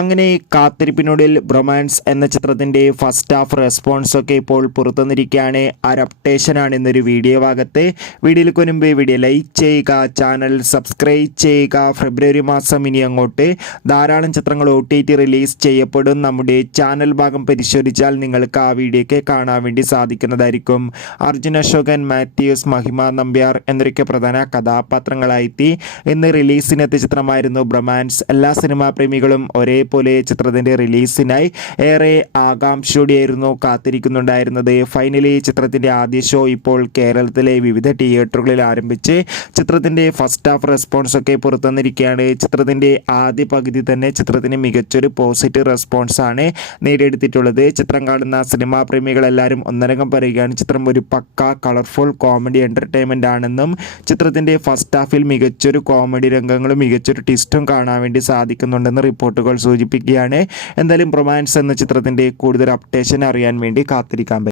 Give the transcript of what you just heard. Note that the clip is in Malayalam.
അങ്ങനെ കാത്തിരിപ്പിനൊടുവിൽ ബ്രൊമാൻസ് എന്ന ചിത്രത്തിൻ്റെ ഫസ്റ്റ് ഹാഫ് റെസ്പോൺസ് ഒക്കെ ഇപ്പോൾ പുറത്തുവന്നിരിക്കുകയാണ്. ആ ഒരു അപ്ഡേഷനാണ് ഇന്നൊരു വീഡിയോ ഭാഗത്ത്. വീഡിയോയിലേക്ക് മുൻപ് വീഡിയോ ലൈക്ക് ചെയ്യുക, ചാനൽ സബ്സ്ക്രൈബ് ചെയ്യുക. ഫെബ്രുവരി മാസം ഇനി അങ്ങോട്ട് ധാരാളം ചിത്രങ്ങൾ OTT റിലീസ് ചെയ്യപ്പെടും. നമ്മുടെ ചാനൽ ഭാഗം പരിശോധിച്ചാൽ നിങ്ങൾക്ക് ആ വീഡിയോയ്ക്ക് കാണാൻ വേണ്ടി സാധിക്കുന്നതായിരിക്കും. അർജുൻ അശോകൻ, മാത്യൂസ്, മഹിമ നമ്പ്യാർ എന്നൊക്കെ പ്രധാന കഥാപാത്രങ്ങളായി ഇന്ന് റിലീസിനെത്തിയ ചിത്രമായിരുന്നു ബ്രൊമാൻസ്. എല്ലാ സിനിമാ പ്രേമികളും ഒരേപോലെ ചിത്രത്തിൻ്റെ റിലീസിനായി ഏറെ ആകാംക്ഷയോടെയായിരുന്നു കാത്തിരിക്കുന്നുണ്ടായിരുന്നത്. ഫൈനലി ചിത്രത്തിൻ്റെ ആദ്യ ഷോ ഇപ്പോൾ കേരളത്തിലെ വിവിധ തിയേറ്ററുകളിൽ ആരംഭിച്ച് ചിത്രത്തിൻ്റെ ഫസ്റ്റ് ഹാഫ് റെസ്പോൺസ് ഒക്കെ പുറത്തുവന്നിരിക്കുകയാണ്. ചിത്രത്തിൻ്റെ ആദ്യ പകുതി തന്നെ ചിത്രത്തിന് മികച്ചൊരു പോസിറ്റീവ് റെസ്പോൺസാണ് നേടിയെടുത്തിട്ടുള്ളത്. ചിത്രം കാണുന്ന സിനിമാ പ്രേമികളെല്ലാവരും ഒന്നടങ്കം പറയുകയാണ് ചിത്രം ഒരു പക്ക കളർഫുൾ കോമഡി എൻ്റർടൈൻമെൻ്റ് ആണെന്നും ചിത്രത്തിൻ്റെ ഫസ്റ്റ് ഹാഫിൽ മികച്ചൊരു കോമഡി രംഗങ്ങളും മികച്ചൊരു ട്വിസ്റ്റും കാണാൻ വേണ്ടി സാധിക്കുന്നുണ്ടെന്ന് റിപ്പോർട്ടുകൾ സൂചിപ്പിക്കുകയാണ്. എന്തായാലും ബ്രൊമാൻസ് എന്ന ചിത്രത്തിൻ്റെ കൂടുതൽ അപ്ഡേഷൻ അറിയാൻ വേണ്ടി കാത്തിരിക്കാൻ പറ്റും.